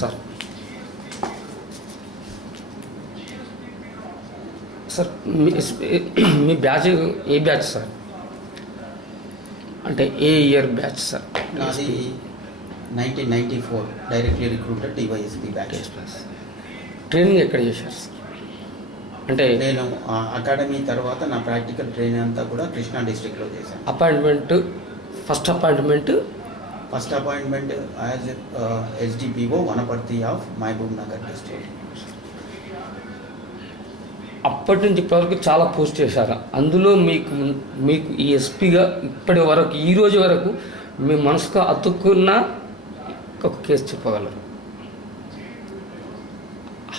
Sir sir మీ batch ఏ batch sir? అంటే ఏ year batch sir? నాది 1994 directly recruited DySP batch. Training ఎక్కడ చేశారు sir? అంటే నేను అకాడమీ తర్వాత నా ప్రాక్టికల్ ట్రైనింగ్ అంతా కూడా కృష్ణా డిస్ట్రిక్ట్లో చేశాను. First appointment as SDPO Wanaparthy of Mahabubnagar district. అప్పటి నుంచి ఇప్పటివరకు చాలా పోస్ట్ చేశారు. అందులో మీకు ఈ ఎస్పీగా ఇప్పటి వరకు ఈ రోజు వరకు మీ మనసుకు అతుక్కున్న ఒక కేసు చెప్పగలరు?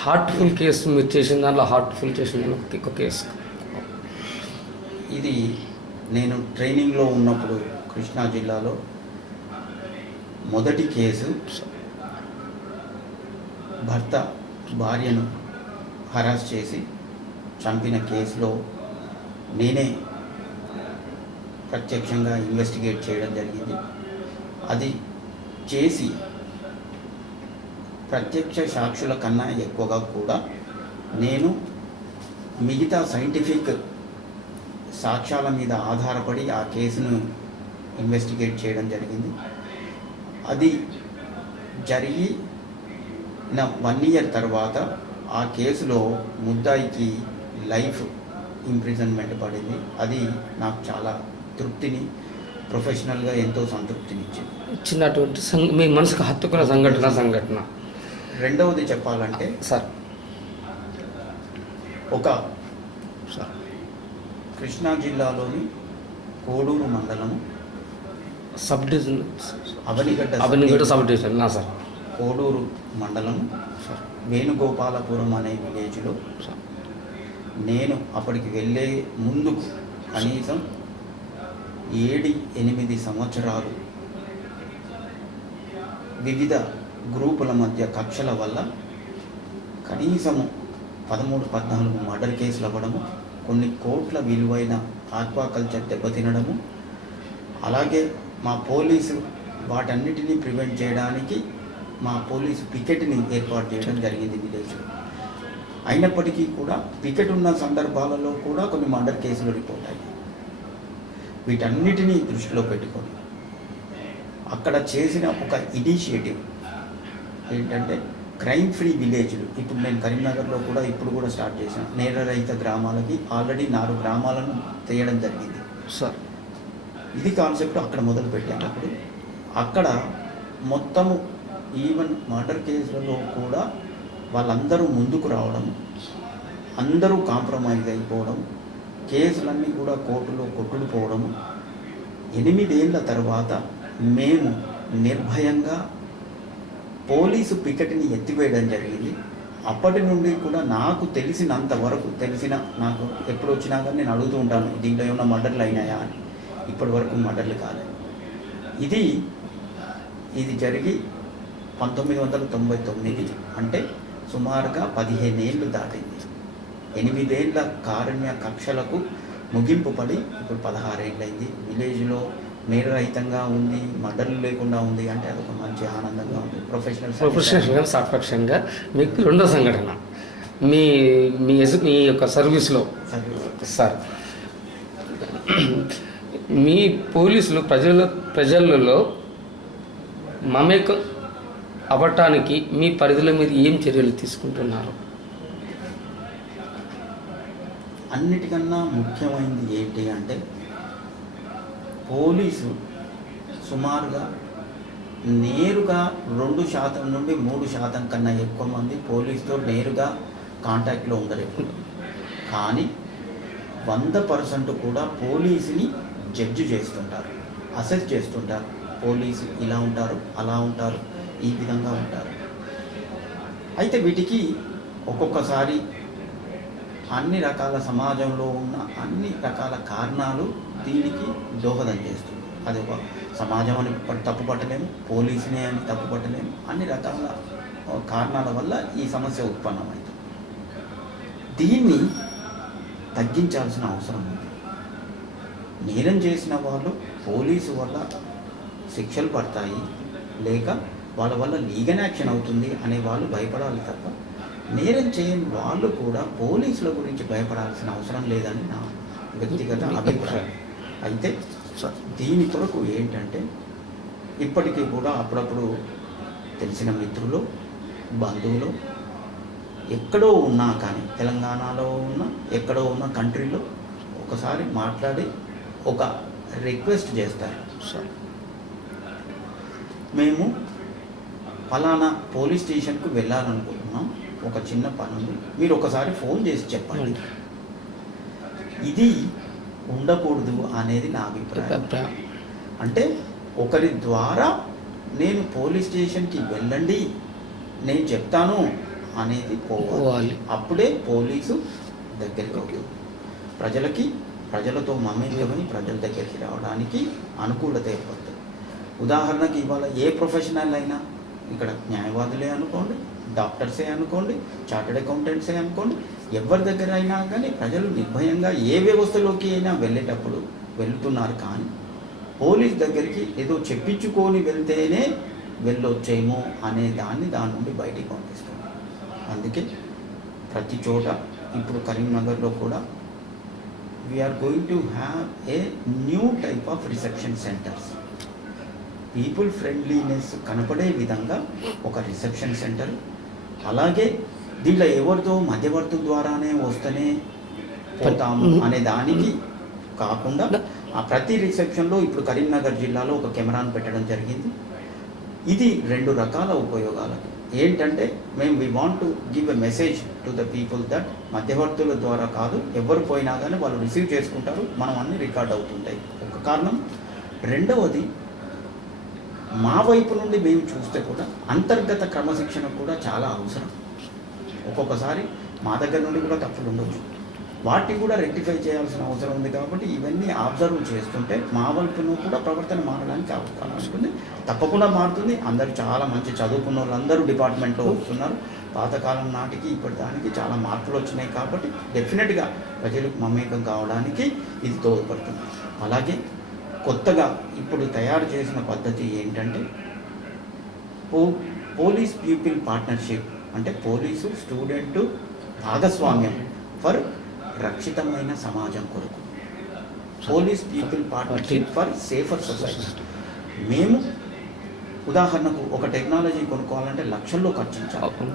హార్ట్ఫుల్ కేసు మీరు చేసిన దాంట్లో హార్ట్ఫుల్ చేసిన ఒక కేసు. ఇది నేను ట్రైనింగ్లో ఉన్నప్పుడు కృష్ణా జిల్లాలో మొదటి కేసు, భర్త భార్యను హరాస్ చేసి చంపిన కేసులో నేనే ప్రత్యక్షంగా ఇన్వెస్టిగేట్ చేయడం జరిగింది. అది చేసి ప్రత్యక్ష సాక్షుల కన్నా ఎక్కువగా కూడా నేను మిగతా సైంటిఫిక్ సాక్ష్యాల మీద ఆధారపడి ఆ కేసును ఇన్వెస్టిగేట్ చేయడం జరిగింది. అది జరిగిన 1 year తర్వాత ఆ కేసులో ముద్దాయికి లైఫ్ ఇంప్రిజన్మెంట్ పడింది. అది నాకు చాలా తృప్తిని, ప్రొఫెషనల్గా ఎంతో సంతృప్తిని ఇచ్చినటువంటి మీ మనసుకు హత్తుకున్న సంఘటన. రెండవది చెప్పాలంటే సార్, ఒక కృష్ణా జిల్లాలోని కోడూరు మండలము sub division Avanigadda sub division sir, Koduru మండలము వేణుగోపాలపురం అనే విలేజ్లో నేను అప్పటికి వెళ్ళే ముందుకు కనీసం 7-8 సంవత్సరాలు వివిధ గ్రూపుల మధ్య కక్షల వల్ల కనీసము 13-14 మర్డర్ కేసులు అవ్వడము, కొన్ని కోట్ల విలువైన ఆక్వాకల్చర్ దెబ్బతినడము, అలాగే మా పోలీసు వాటన్నిటినీ ప్రివెంట్ చేయడానికి మా పోలీసు పికెట్ని ఏర్పాటు చేయడం జరిగింది విలేజ్లో. అయినప్పటికీ కూడా పికెట్ ఉన్న సందర్భాలలో కూడా కొన్ని మర్డర్ కేసులు రిపోర్ట్ అయ్యాయి. వీటన్నిటినీ దృష్టిలో పెట్టుకొని అక్కడ చేసిన ఒక ఇనిషియేటివ్ ఏంటంటే క్రైమ్ ఫ్రీ విలేజ్లు. ఇప్పుడు నేను కరీంనగర్లో కూడా ఇప్పుడు కూడా స్టార్ట్ చేశాను. నేరరహిత గ్రామాలకి ఆల్రెడీ 4 గ్రామాలను తీయడం జరిగింది సార్. ఇది కాన్సెప్ట్ అక్కడ మొదలు పెట్టేటప్పుడు అక్కడ మొత్తము ఈవెన్ మర్డర్ కేసులలో కూడా వాళ్ళందరూ ముందుకు రావడం, అందరూ కాంప్రమైజ్ అయిపోవడం, కేసులన్నీ కూడా కోర్టులో కొట్టుకుపోవడము. 8 ఏళ్ల తర్వాత మేము నిర్భయంగా పోలీసు పికెట్ని ఎత్తివేయడం జరిగింది. అప్పటి నుండి కూడా నాకు తెలిసినంత వరకు నాకు ఎప్పుడు వచ్చినా కానీ నేను అడుగుతూ ఉంటాను, దీంట్లో ఏమైనా మర్డర్లు అయినాయా అని. ఇప్పటి వరకు మర్డర్లు కాలేదు. ఇది జరిగి 1999, అంటే సుమారుగా 15 ఏళ్ళు దాటింది. 8 ఏళ్ల కారుణ్య కక్షలకు ముగింపు పడి ఇప్పుడు 16 ఏళ్ళైంది. విలేజ్లో నేరరహితంగా ఉంది, మర్డర్లు లేకుండా ఉంది అంటే అదొక మంచి ఆనందంగా ఉంది. ప్రొఫెషనల్గా సాటిస్ఫాక్షన్గా. మీకు రెండో సంఘటన మీ యొక్క సర్వీస్లో సార్, మీ పోలీసులు ప్రజలలో మమేకం అవ్వటానికి మీ పరిధిలో మీరు ఏం చర్యలు తీసుకుంటున్నారు? అన్నిటికన్నా ముఖ్యమైనది ఏంటి అంటే పోలీసు సుమారుగా నేరుగా 2% నుండి 3% కన్నా ఎక్కువ మంది పోలీసుతో నేరుగా కాంటాక్ట్లో ఉండరు. కానీ 100% కూడా పోలీసుని జడ్జి చేస్తుంటారు, అసెస్ చేస్తుంటారు. పోలీసు ఇలా ఉంటారు, అలా ఉంటారు, ఈ విధంగా ఉంటారు. అయితే వీటికి ఒక్కొక్కసారి అన్ని రకాల సమాజంలో ఉన్న అన్ని రకాల కారణాలు దీనికి దోహదం చేస్తుంది. అది ఒక సమాజం అని తప్పు పట్టలేము, పోలీసునే అని తప్పు పట్టలేము. అన్ని రకాల కారణాల వల్ల ఈ సమస్య ఉత్పన్నమైంది. దీన్ని తగ్గించాల్సిన అవసరం ఉంది. నేరం చేసిన వాళ్ళు పోలీసు వల్ల శిక్షలు పడతాయి, లేక వాళ్ళ వల్ల లీగల్ యాక్షన్ అవుతుంది అనే వాళ్ళు భయపడాలి తప్ప నేరం చేయని వాళ్ళు కూడా పోలీసుల గురించి భయపడాల్సిన అవసరం లేదని నా వ్యక్తిగత అభిప్రాయం. అయితే దీని కొరకు ఏంటంటే ఇప్పటికీ కూడా అప్పుడప్పుడు తెలిసిన మిత్రులు, బంధువులు ఎక్కడో ఉన్నా కానీ తెలంగాణలో ఉన్న ఎక్కడో ఉన్న కంట్రీలో ఒకసారి మాట్లాడి ఒక రిక్వెస్ట్ చేస్తారు. మేము ఫలానా పోలీస్ స్టేషన్కు వెళ్ళాలనుకుంటున్నాం, ఒక చిన్న పని ఉంది, మీరు ఒకసారి ఫోన్ చేసి చెప్పండి. ఇది ఉండకూడదు అనేది నా అభిప్రాయం. అంటే ఒకరి ద్వారా నేను పోలీస్ స్టేషన్కి వెళ్ళండి నేను చెప్తాను అనేది పోవాలి. అప్పుడే పోలీసు దగ్గరికి అవుతుంది. ప్రజలతో మమేకమై ప్రజల దగ్గరికి రావడానికి అనుకూలత ఏర్పడుతుంది. ఉదాహరణకి ఇవాళ ఏ ప్రొఫెషనల్ అయినా, ఇక్కడ న్యాయవాదులే అనుకోండి, డాక్టర్సే అనుకోండి, చార్టెడ్ అకౌంటెంట్సే అనుకోండి, ఎవరి దగ్గర అయినా కానీ ప్రజలు నిర్భయంగా ఏ వ్యవస్థలోకి అయినా వెళ్ళేటప్పుడు వెళ్తున్నారు. కానీ పోలీస్ దగ్గరికి ఏదో చెప్పించుకొని వెళ్తేనే వెళ్ళొచ్చేమో అనే దాని నుండి బయటికి పంపిస్తుంది. అందుకే ప్రతి చోట ఇప్పుడు కరీంనగర్లో కూడా we are going to have a new type of reception centres. People friendliness కనపడే విధంగా ఒక రిసెప్షన్ సెంటర్, అలాగే దీంట్లో ఎవరితో మధ్యవర్తుల ద్వారానే వస్తేనే పోతాము అనే దానికి కాకుండా ఆ ప్రతి రిసెప్షన్లో ఇప్పుడు కరీంనగర్ జిల్లాలో ఒక కెమెరాను పెట్టడం జరిగింది. ఇది 2 రకాల ఉపయోగాలకు. ఏంటంటే we want to give a message to the people that మధ్యవర్తుల ద్వారా కాదు, ఎవరు పోయినా కానీ వాళ్ళు రిసీవ్ చేసుకుంటారు, మనం అన్నీ రికార్డ్ అవుతుంటాయి. ఒక కారణం. రెండవది, మా వైపు నుండి మేము చూస్తే కూడా అంతర్గత క్రమశిక్షణ కూడా చాలా అవసరం. ఒక్కొక్కసారి మా దగ్గర నుండి కూడా తప్పులు ఉండొచ్చు, వాటిని కూడా రెక్టిఫై చేయాల్సిన అవసరం ఉంది. కాబట్టి ఇవన్నీ అబ్జర్వ్ చేస్తుంటే మా వైపును కూడా ప్రవర్తన మారడానికి అవకాశం ఉంటుంది. తప్పకుండా మారుతుంది. అందరూ చాలా మంచి చదువుకున్న వాళ్ళందరూ డిపార్ట్మెంట్లో వస్తున్నారు. పాతకాలం నాటికి ఇప్పటి దానికి చాలా మార్పులు వచ్చినాయి. కాబట్టి డెఫినెట్గా ప్రజలకు మమేకం కావడానికి ఇది తోడ్పడుతుంది. అలాగే కొత్తగా ఇప్పుడు తయారు చేసిన పద్ధతి ఏంటంటే పోలీస్ పీపుల్ పార్ట్నర్షిప్, అంటే పోలీసు స్టూడెంటు భాగస్వామ్యం ఫర్ రక్షితమైన సమాజం కొరకు. Police people partnership for safer society. మేము ఉదాహరణకు ఒక టెక్నాలజీ కొనుక్కోవాలంటే లక్షల్లో ఖర్చించాలి.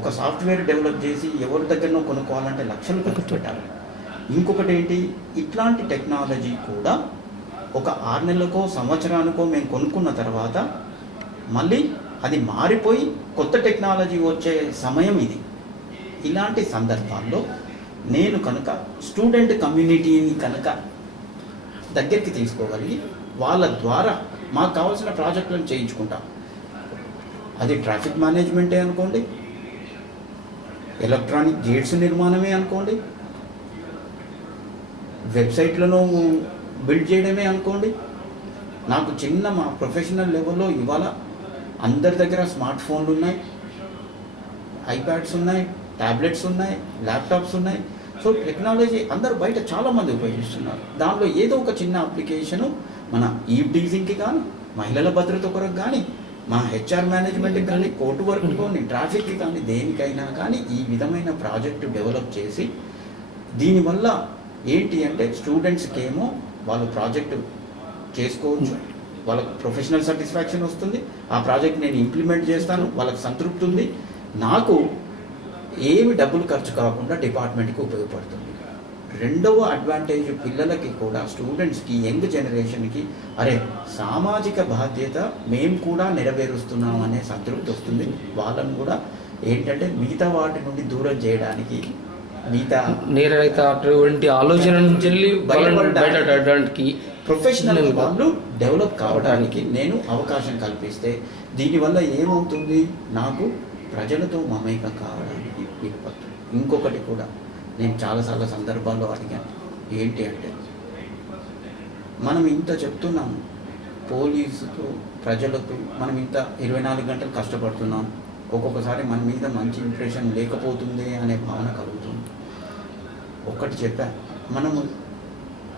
ఒక సాఫ్ట్వేర్ డెవలప్ చేసి ఎవరి దగ్గరనో కొనుక్కోవాలంటే లక్షలు ఖర్చు పెట్టాలి. ఇంకొకటి ఏంటి, ఇట్లాంటి టెక్నాలజీ కూడా ఒక 6 నెలలకో సంవత్సరానికో మేము కొనుక్కున్న తర్వాత మళ్ళీ అది మారిపోయి కొత్త టెక్నాలజీ వచ్చే సమయం ఇది. ఇలాంటి సందర్భాల్లో నేను కనుక స్టూడెంట్ కమ్యూనిటీని కనుక దగ్గరికి తీసుకోగలిగి వాళ్ళ ద్వారా మాకు కావాల్సిన ప్రాజెక్టులను చేయించుకుంటాం. అది ట్రాఫిక్ మేనేజ్మెంటే అనుకోండి, ఎలక్ట్రానిక్ గేట్స్ నిర్మాణమే అనుకోండి, వెబ్సైట్లను బిల్డ్ చేయడమే అనుకోండి. నాకు చిన్న మా ప్రొఫెషనల్ లెవెల్లో ఇవాళ అందరి దగ్గర స్మార్ట్ ఫోన్లు ఉన్నాయి, ఐప్యాడ్స్ ఉన్నాయి, ట్యాబ్లెట్స్ ఉన్నాయి, ల్యాప్టాప్స్ ఉన్నాయి. సో టెక్నాలజీ అందరూ బయట చాలామంది ఉపయోగిస్తున్నారు. దానిలో ఏదో ఒక చిన్న అప్లికేషను మన ఈవ్ టీజింగ్కి కానీ, మహిళల భద్రత కొరకు కానీ, మా హెచ్ఆర్ మేనేజ్మెంట్కి కానీ, కోర్టు వర్క్ కానీ, ట్రాఫిక్కి కానీ, దేనికైనా కానీ ఈ విధమైన ప్రాజెక్టు డెవలప్ చేసి దీనివల్ల ఏంటి అంటే స్టూడెంట్స్కి ఏమో వాళ్ళు ప్రాజెక్టు చేసుకోవచ్చు, వాళ్ళకు ప్రొఫెషనల్ సాటిస్ఫాక్షన్ వస్తుంది, ఆ ప్రాజెక్ట్ నేను ఇంప్లిమెంట్ చేస్తాను, వాళ్ళకి సంతృప్తి ఉంది, నాకు ఏమి డబ్బులు ఖర్చు కాకుండా డిపార్ట్మెంట్కి ఉపయోగపడుతుంది. రెండవ అడ్వాంటేజ్ పిల్లలకి కూడా, స్టూడెంట్స్కి, యంగ్ జనరేషన్కి అరే సామాజిక బాధ్యత మేము కూడా నెరవేరుస్తున్నాం అనే సంతృప్తి వస్తుంది. వాళ్ళని కూడా ఏంటంటే మిగతా వాటి నుండి దూరం చేయడానికి, మిగతా అటువంటి ఆలోచన నుంచి బయటపడడానికి, ప్రొఫెషనల్ వాళ్ళు డెవలప్ కావడానికి నేను అవకాశం కల్పిస్తే దీనివల్ల ఏమవుతుంది, నాకు ప్రజలతో మమేకం కావడానికి వీలుపడుతుంది. ఇంకొకటి కూడా నేను చాలాసార్లు సందర్భాల్లో అడిగాను, ఏంటి అంటే మనం ఇంత చెప్తున్నాము పోలీసుకు, ప్రజలకు, మనం ఇంత 24 గంటలు కష్టపడుతున్నాం, ఒక్కొక్కసారి మన మీద మంచి ఇంప్రెషన్ లేకపోతుంది అనే భావన కలుగుతుంది. ఒక్కటి చెప్పా, మనము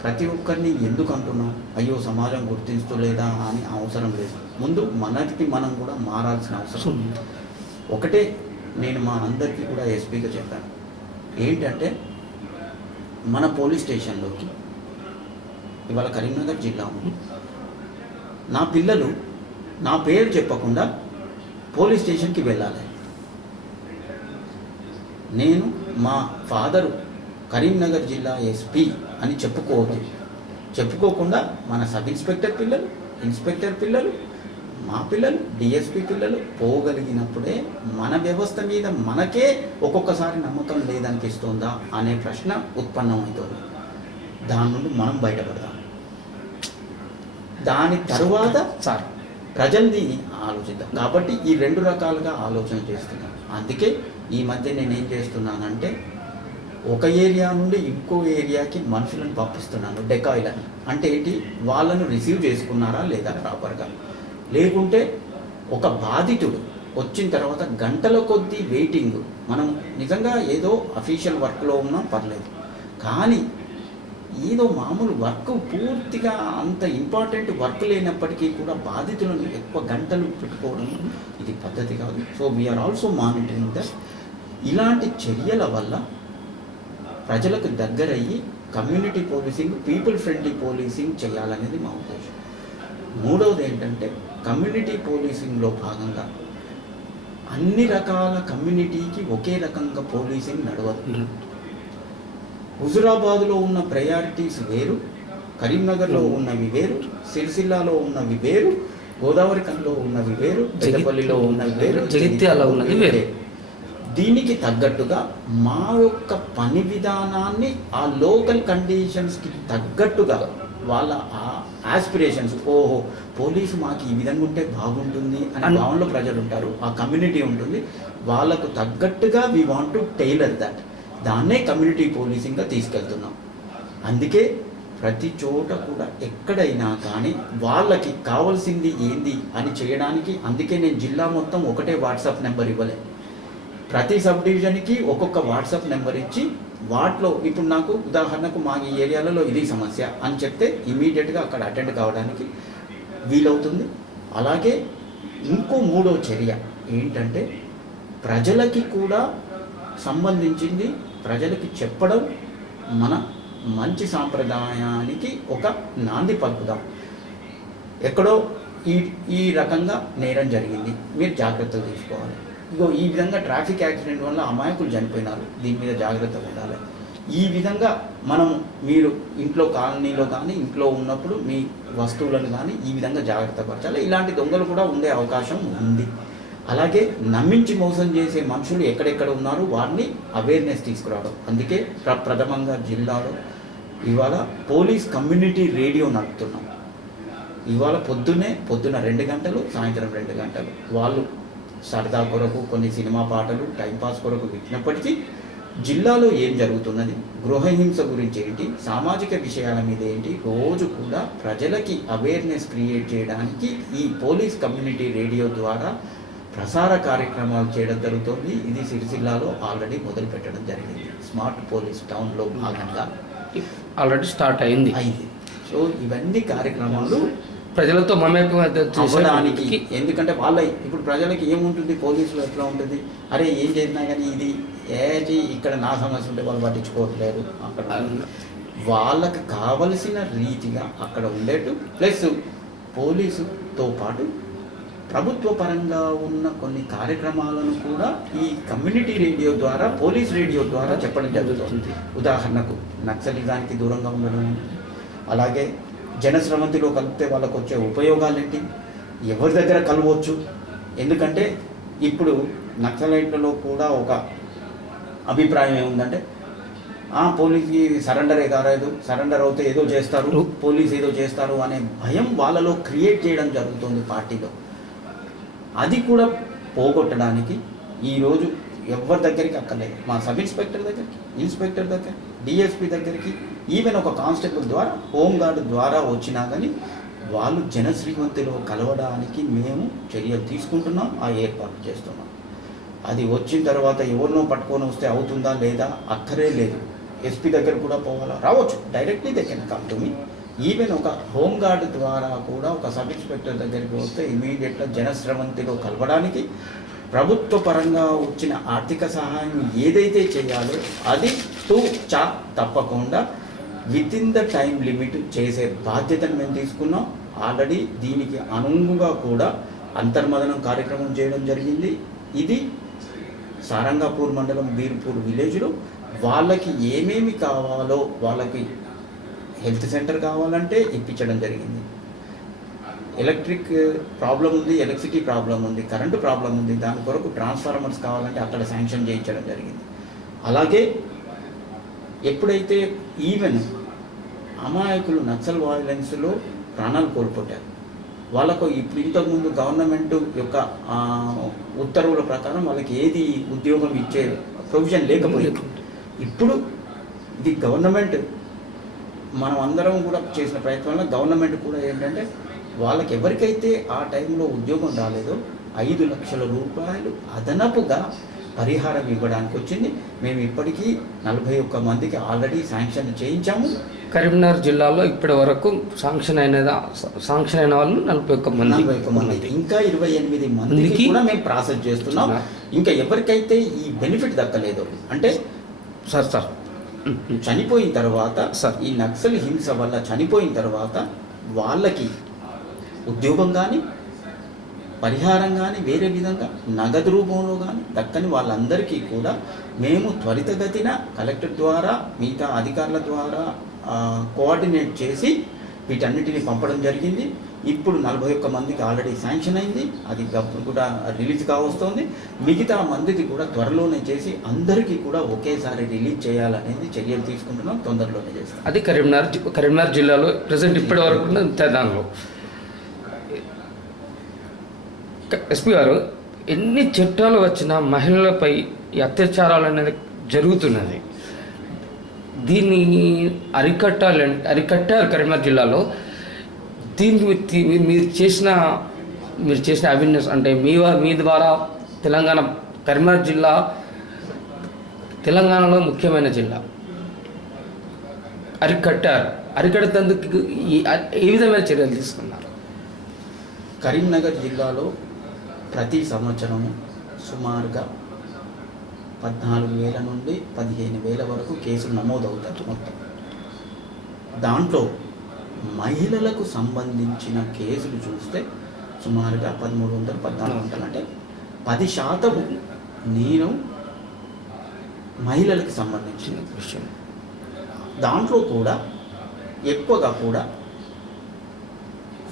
ప్రతి ఒక్కరిని ఎందుకు అంటున్నాం, అయ్యో సమాజం గుర్తించలేదా అని అవసరం లేదు. ముందు మనకి మనం కూడా మారాల్సిన అవసరం ఉంది. ఒకటే నేను మా అందరికీ కూడా ఎస్పీగా చెప్పాను, ఏంటంటే మన పోలీస్ స్టేషన్లోకి ఇవాళ కరీంనగర్ జిల్లా ఉంది, నా పిల్లలు నా పేరు చెప్పకుండా పోలీస్ స్టేషన్కి వెళ్ళాలి. నేను మా ఫాదరు కరీంనగర్ జిల్లా ఎస్పీ అని చెప్పుకోకుండా మన సబ్ ఇన్స్పెక్టర్ పిల్లలు, ఇన్స్పెక్టర్ పిల్లలు, మా పిల్లలు, డిఎస్పీ పిల్లలు పోగలిగినప్పుడే మన వ్యవస్థ మీద మనకే ఒక్కొక్కసారి నమ్మకం లేదనిపిస్తుందా అనే ప్రశ్న ఉత్పన్నమవుతుంది. దాని నుండి మనం బయటపడదాం. దాని తరువాత ప్రజల్ని ఆలోచిద్దాం. కాబట్టి ఈ 2 రకాలుగా ఆలోచన చేస్తున్నాను. అందుకే ఈ మధ్య నేను ఏం చేస్తున్నానంటే ఒక ఏరియా నుండి ఇంకో ఏరియాకి మనుషులను పంపిస్తున్నాను, డెకాయిలని. అంటే ఏంటి, వాళ్ళను రిసీవ్ చేసుకున్నారా లేదా ప్రాపర్గా, లేకుంటే ఒక బాధితుడు వచ్చిన తర్వాత గంటల కొద్దీ వెయిటింగ్. మనం నిజంగా ఏదో అఫీషియల్ వర్క్లో ఉన్నాం పర్లేదు, కానీ ఏదో మామూలు వర్క్ పూర్తిగా అంత ఇంపార్టెంట్ వర్క్ లేనప్పటికీ కూడా బాధితులను ఎక్కువ గంటలు పెట్టుకోవడం ఇది పద్ధతి కాదు. So we're also monitoring that. ఇలాంటి చర్యల వల్ల ప్రజలకు దగ్గరయ్యి community policing, people friendly policing చేయాలనేది మా ఉద్దేశం. మూడవది ఏంటంటే కమ్యూనిటీ పోలీసింగ్లో భాగంగా అన్ని రకాల కమ్యూనిటీకి ఒకే రకంగా పోలీసింగ్ నడవదు. హుజురాబాద్లో ఉన్న ప్రయారిటీస్ వేరు, కరీంనగర్లో ఉన్నవి వేరు, సిరిసిల్లాలో ఉన్నవి వేరు, గోదావరిఖంలో ఉన్నవి వేరు, పెద్దపల్లిలో ఉన్నవి వేరు, జగిత్యాలలో ఉన్నది వేరు. దీనికి తగ్గట్టుగా మా యొక్క పని విధానాన్ని ఆ లోకల్ కండిషన్స్కి తగ్గట్టుగా వాళ్ళ ఆస్పిరేషన్స్, ఓహో పోలీసు మాకు ఈ విధంగా ఉంటే బాగుంటుంది అనే భావనలో ప్రజలు ఉంటారు, ఆ కమ్యూనిటీ ఉంటుంది. వాళ్ళకు తగ్గట్టుగా we want to tailor that. దాన్నే కమ్యూనిటీ పోలీసింగ్గా తీసుకెళ్తున్నాం. అందుకే ప్రతి చోట కూడా ఎక్కడైనా కానీ వాళ్ళకి కావాల్సింది ఏంది అని చేయడానికి, అందుకే నేను జిల్లా మొత్తం ఒకటే వాట్సాప్ నెంబర్ ఇవ్వలే. ప్రతి సబ్ డివిజన్కి ఒక్కొక్క వాట్సాప్ నెంబర్ ఇచ్చి వాటిలో ఇప్పుడు నాకు ఉదాహరణకు మా ఈ ఏరియాలలో ఇది సమస్య అని చెప్తే ఇమీడియట్గా అక్కడ అటెండ్ కావడానికి వీలవుతుంది. అలాగే ఇంకో మూడో చర్య ఏంటంటే ప్రజలకి కూడా సంబంధించింది ప్రజలకి చెప్పడం, మన మంచి సాంప్రదాయానికి ఒక నాంది పలుకుదాం. ఎక్కడో ఈ రకంగా నేరం జరిగింది, మీరు జాగ్రత్తలు తీసుకోవాలి. ఇగో ఈ విధంగా ట్రాఫిక్ యాక్సిడెంట్ వల్ల అమాయకులు చనిపోయినారు, దీని మీద జాగ్రత్తగా ఉండాలి. ఈ విధంగా మీరు ఇంట్లో కాలనీలో కానీ ఇంట్లో ఉన్నప్పుడు మీ వస్తువులను కానీ ఈ విధంగా జాగ్రత్త పరచాలి. ఇలాంటి దొంగలు కూడా ఉండే అవకాశం ఉంది. అలాగే నమ్మించి మోసం చేసే మనుషులు ఎక్కడెక్కడ ఉన్నారు వారిని అవేర్నెస్ తీసుకురావడం. అందుకే ప్రథమంగా జిల్లాలో ఇవాళ పోలీస్ కమ్యూనిటీ రేడియో నడుపుతున్నాం. ఇవాళ పొద్దున్న 2 గంటలు, సాయంత్రం 2 గంటలు వాళ్ళు సరదా కొరకు కొన్ని సినిమా పాటలు టైంపాస్ కొరకు విట్టినప్పటికీ జిల్లాలో ఏం జరుగుతున్నది, గృహహింస గురించి ఏంటి, సామాజిక విషయాల మీద ఏంటి, రోజు కూడా ప్రజలకి అవేర్నెస్ క్రియేట్ చేయడానికి ఈ పోలీస్ కమ్యూనిటీ రేడియో ద్వారా ప్రసార కార్యక్రమాలు చేయడం జరుగుతుంది. ఇది సిరిసిల్లాలో ఆల్రెడీ మొదలు పెట్టడం జరిగింది. స్మార్ట్ పోలీస్ టౌన్లో భాగంగా ఆల్రెడీ స్టార్ట్ అయింది. సో ఇవన్నీ కార్యక్రమాలు ప్రజలతో మమేకం అవ్వడానికి. ఎందుకంటే ఇప్పుడు ప్రజలకి ఏముంటుంది, పోలీసులు ఎట్లా ఉంటుంది, అరే ఏం చేసినా కానీ ఇది ఇక్కడ నా సమస్య ఉంటే వాళ్ళు పట్టించుకోవట్లేదు. అక్కడ వాళ్ళకి కావలసిన రీతిగా అక్కడ ఉండేట్టు, ప్లస్ పోలీసుతో పాటు ప్రభుత్వ పరంగా ఉన్న కొన్ని కార్యక్రమాలను కూడా ఈ కమ్యూనిటీ రేడియో ద్వారా, పోలీస్ రేడియో ద్వారా చెప్పడం జరుగుతుంది. ఉదాహరణకు నక్సలిజానికి దూరంగా ఉండడం, అలాగే జనశ్రవంతిలో కలిపితే వాళ్ళకు వచ్చే ఉపయోగాలేంటి, ఎవరి దగ్గర కలవచ్చు. ఎందుకంటే ఇప్పుడు నక్సలైట్లలో కూడా ఒక అభిప్రాయం ఏముందంటే పోలీస్కి సరెండరే కాలేదు, సరెండర్ అవుతే ఏదో చేస్తారు, పోలీస్ ఏదో చేస్తారు అనే భయం వాళ్ళలో క్రియేట్ చేయడం జరుగుతుంది పార్టీలో. అది కూడా పోగొట్టడానికి ఈరోజు ఎవరి దగ్గరికి అక్కర్లేదు, మా సబ్ ఇన్స్పెక్టర్ దగ్గరికి, ఇన్స్పెక్టర్ దగ్గర, డిఎస్పీ దగ్గరికి, ఈవెన్ ఒక కానిస్టేబుల్ ద్వారా, హోంగార్డ్ ద్వారా వచ్చినా కానీ వాళ్ళు జనశ్రీమంతిలో కలవడానికి మేము చర్యలు తీసుకుంటున్నాం, ఆ ఏర్పాటు చేస్తున్నాం. అది వచ్చిన తర్వాత ఎవరినో పట్టుకొని వస్తే అవుతుందా లేదా అక్కరే లేదు. ఎస్పీ దగ్గర కూడా పోవాలా, రావచ్చు, directly they can come to me. Even ఒక హోమ్ గార్డ్ ద్వారా కూడా ఒక సబ్ ఇన్స్పెక్టర్ దగ్గరికి వస్తే ఇమీడియట్గా జనస్రవంతిలో కలవడానికి ప్రభుత్వ పరంగా వచ్చిన ఆర్థిక సహాయం ఏదైతే చేయాలో అది తప్పకుండా with in the time limit చేసే బాధ్యతను మేము తీసుకున్నాం. ఆల్రెడీ దీనికి అనుగుణంగా కూడా అంతర్మదనం కార్యక్రమం చేయడం జరిగింది. ఇది సారంగాపూర్ మండలం బీర్పూర్ విలేజ్లో వాళ్ళకి ఏమేమి కావాలో, వాళ్ళకి హెల్త్ సెంటర్ కావాలంటే ఇప్పించడం జరిగింది. ఎలక్ట్రిక్ ప్రాబ్లం ఉంది, ఎలక్ట్రిసిటీ ప్రాబ్లం ఉంది, కరెంటు ప్రాబ్లం ఉంది, దాని కొరకు ట్రాన్స్ఫార్మర్స్ కావాలంటే అక్కడ శాంక్షన్ చేయించడం జరిగింది. అలాగే ఎప్పుడైతే ఈవెన్ అమాయకులు నక్సల్ వైలెన్స్లో ప్రాణాలు కోల్పోతారు, వాళ్ళకు ఇప్పుడు ఇంతకుముందు గవర్నమెంట్ యొక్క ఉత్తర్వుల ప్రకారం వాళ్ళకి ఏది ఉద్యోగం ఇచ్చే ప్రొవిజన్ లేకపోయింది. ఇప్పుడు ఇది గవర్నమెంట్, మనం అందరం కూడా చేసిన ప్రయత్నంలో గవర్నమెంట్ కూడా ఏంటంటే వాళ్ళకి ఎవరికైతే ఆ టైంలో ఉద్యోగం రాలేదో 5 లక్షల రూపాయలు అదనపుగా పరిహారం ఇవ్వడానికి వచ్చింది. మేము ఇప్పటికీ 41 మందికి ఆల్రెడీ శాంక్షన్ చేయించాము. కరీంనగర్ జిల్లాలో ఇప్పటి వరకు శాంక్షన్ అయిన వాళ్ళు 41 మంది. ఇంకా 28 మందికి కూడా మేము ప్రాసెస్ చేస్తున్నాం. ఇంకా ఎవరికైతే ఈ బెనిఫిట్ దక్కలేదో, అంటే సార్ చనిపోయిన తర్వాత, ఈ నక్సల్ హింస వల్ల చనిపోయిన తర్వాత వాళ్ళకి ఉద్యోగం కానీ పరిహారం కానీ వేరే విధంగా నగదు రూపంలో కానీ దక్కని వాళ్ళందరికీ కూడా మేము త్వరితగతిన కలెక్టర్ ద్వారా మిగతా అధికారుల ద్వారా కోఆర్డినేట్ చేసి వీటన్నిటిని పంపడం జరిగింది. ఇప్పుడు 41 మందికి ఆల్రెడీ శాంక్షన్ అయింది, అది కూడా రిలీజ్ కావస్తుంది. మిగతా మందికి కూడా త్వరలోనే చేసి అందరికీ కూడా ఒకేసారి రిలీజ్ చేయాలనేది చర్యలు తీసుకుంటున్నాం, తొందరలోనే చేస్తాం. అది కరీంనగర్ జిల్లాలో ప్రజెంట్ ఇప్పటి వరకు దానిలో. ఎస్పీ గారు, ఎన్ని చట్టాలు వచ్చినా మహిళలపై ఈ అత్యాచారాలు అనేది జరుగుతున్నది. దీన్ని అరికట్టారు కరీంనగర్ జిల్లాలో. దీనికి మీరు చేసిన అవేర్నెస్ అంటే మీ ద్వారా కరీంనగర్ జిల్లా తెలంగాణలో ముఖ్యమైన జిల్లా, అరికట్టేందుకు ఏ విధమైన చర్యలు తీసుకున్నారు? కరీంనగర్ జిల్లాలో ప్రతి సంవత్సరము సుమారుగా 14,000 నుండి 15,000 వరకు కేసులు నమోదవుతాయి మొత్తం. దాంట్లో మహిళలకు సంబంధించిన కేసులు చూస్తే సుమారుగా 1300, 1400, అంటే 10% నేను మహిళలకు సంబంధించిన విషయం. దాంట్లో కూడా ఎక్కువగా కూడా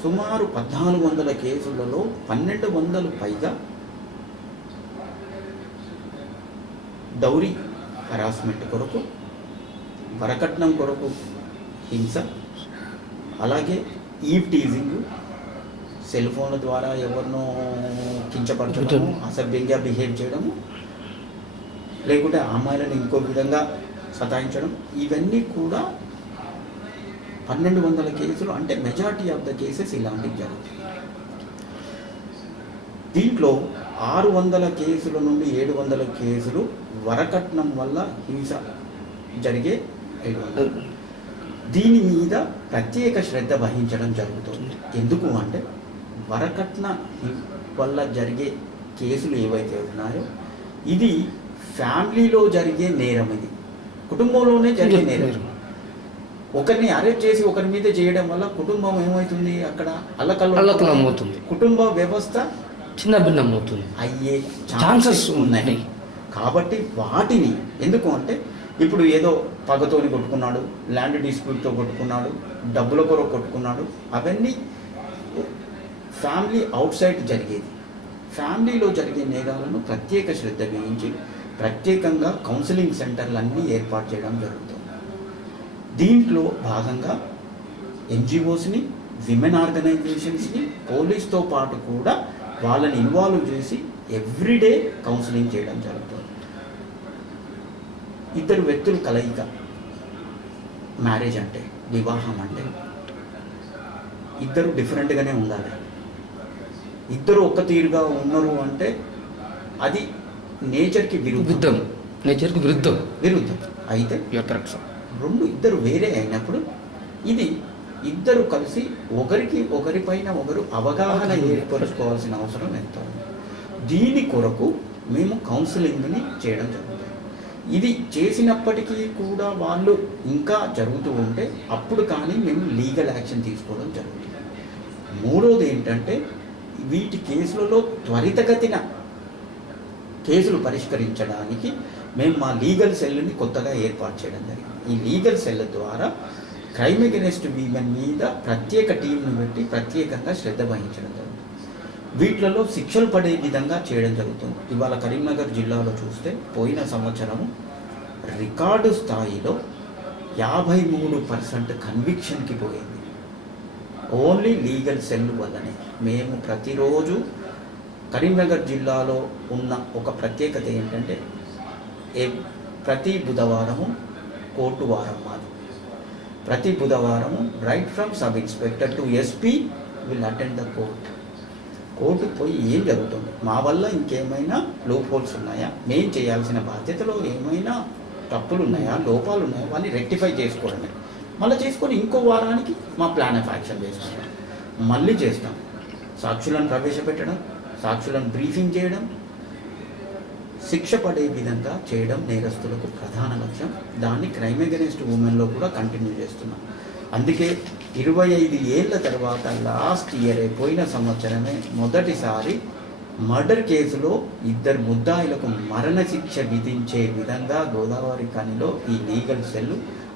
సుమారు 1400 కేసులలో 1200 పైగా డౌరీ హరాస్మెంట్ కొరకు, వరకట్నం కొరకు హింస, అలాగే ఈవ్ టీజింగ్, సెల్ ఫోన్ల ద్వారా ఎవరినో కించపరచడము, అసభ్యంగా బిహేవ్ చేయడము, లేకుంటే అమ్మాయిలను ఇంకో విధంగా సతాయించడం, ఇవన్నీ కూడా 1200 కేసులు. అంటే మెజారిటీ ఆఫ్ ద కేసెస్ ఇలాంటివి జరుగుతాయి. దీంట్లో 600 కేసుల నుండి 700 కేసులు వరకట్నం వల్ల హింస జరిగే 700. దీని మీద ప్రత్యేక శ్రద్ధ వహించడం జరుగుతుంది. ఎందుకు అంటే వరకట్న వల్ల జరిగే కేసులు ఏవైతే ఉన్నాయో ఇది ఫ్యామిలీలో జరిగే నేరం, ఇది కుటుంబంలోనే జరిగే నేరం. ఒకరిని అరెస్ట్ చేసి ఒకరి మీద చేయడం వల్ల కుటుంబం ఏమవుతుంది, అక్కడ అల్లకల్లోలం అవుతుంది, కుటుంబ వ్యవస్థ చిన్న భిన్నం అవుతుంది, అయ్యే ఛాన్సెస్ ఉన్నాయి. కాబట్టి వాటిని ఎందుకు అంటే ఇప్పుడు ఏదో పగతోని కొట్టుకున్నాడు, ల్యాండ్ డిస్ప్యూట్తో కొట్టుకున్నాడు, డబ్బుల కొరకు కొట్టుకున్నాడు, అవన్నీ ఫ్యామిలీ అవుట్ సైడ్ జరిగేది. ఫ్యామిలీలో జరిగే నేరాలను ప్రత్యేక శ్రద్ధ వహించి ప్రత్యేకంగా కౌన్సిలింగ్ సెంటర్లన్నీ ఏర్పాటు చేయడం జరుగుతుంది. దీంట్లో భాగంగా ఎన్జిఓస్ని, విమెన్ ఆర్గనైజేషన్స్ని, పోలీస్తో పాటు కూడా వాళ్ళని ఇన్వాల్వ్ చేసి ఎవ్రీడే కౌన్సిలింగ్ చేయడం జరుగుతుంది. ఇద్దరు వ్యక్తులు కలయిక, మ్యారేజ్ అంటే, వివాహం అంటే ఇద్దరు డిఫరెంట్గానే ఉండాలి. ఇద్దరు ఒక్క తీరుగా ఉన్నారు అంటే అది నేచర్కి విరుద్ధం. నేచర్కి విరుద్ధం. అయితే కరెక్ట్ సార్. ఇద్దరు వేరే అయినప్పుడు ఇది ఇద్దరు కలిసి ఒకరిపైన ఒకరు అవగాహన ఏర్పరచుకోవాల్సిన అవసరం ఎంతో ఉంది. దీని కొరకు మేము కౌన్సిలింగ్ని చేయడం జరుగుతుంది. ఇది చేసినప్పటికీ కూడా వాళ్ళు ఇంకా జరుగుతూ ఉంటే అప్పుడు కానీ మేము లీగల్ యాక్షన్ తీసుకోవడం జరుగుతుంది. మూడోది ఏంటంటే వీటి కేసులలో త్వరితగతిన కేసులు పరిష్కరించడానికి మేము మా లీగల్ సెల్ని కొత్తగా ఏర్పాటు చేయడం జరిగింది. ఈ లీగల్ సెల్ ద్వారా క్రైమ్ అగెనిస్ట్ విమెన్ మీద ప్రత్యేక టీంను పెట్టి ప్రత్యేకంగా శ్రద్ధ వహించడం జరుగుతుంది. వీటిలలో శిక్షలు పడే విధంగా చేయడం జరుగుతుంది. ఇవాళ కరీంనగర్ జిల్లాలో చూస్తే పోయిన సంవత్సరం రికార్డు స్థాయిలో 53% కన్విక్షన్కి పోయింది. ఓన్లీ లీగల్ సెల్ వల్లనే. మేము ప్రతిరోజు కరీంనగర్ జిల్లాలో ఉన్న ఒక ప్రత్యేకత ఏంటంటే ప్రతి బుధవారము కోర్టు వారం మాది. ప్రతి బుధవారము right from sub inspector to SP will attend the కోర్టుకు పోయి ఏం జరుగుతుంది, మా వల్ల ఇంకేమైనా లూప్ హోల్స్ ఉన్నాయా, మేము చేయాల్సిన బాధ్యతలో ఏమైనా తప్పులు ఉన్నాయా, లోపాలు ఉన్నాయా, వాళ్ళని రెక్టిఫై చేసుకోవడమే. మళ్ళీ చేసుకొని ఇంకో వారానికి మా ప్లాన్ ఆఫ్ యాక్షన్ చేసుకుంటాం. మళ్ళీ చేస్తాం. సాక్షులను ప్రవేశపెట్టడం, సాక్షులను బ్రీఫింగ్ చేయడం, శిక్ష పడే విధంగా చేయడం నేరస్తులకు ప్రధాన లక్ష్యం. దాన్ని క్రైమ్ అగెనిస్ట్ ఉమెన్లో కూడా కంటిన్యూ చేస్తున్నాం. అందుకే 25 ఏళ్ళ తర్వాత లాస్ట్ ఇయర్ పోయిన సంవత్సరమే మొదటిసారి మర్డర్ కేసులో 2 ముద్దాయిలకు మరణశిక్ష విధించే విధంగా గోదావరి ఖనిలో ఈ లీగల్ సెల్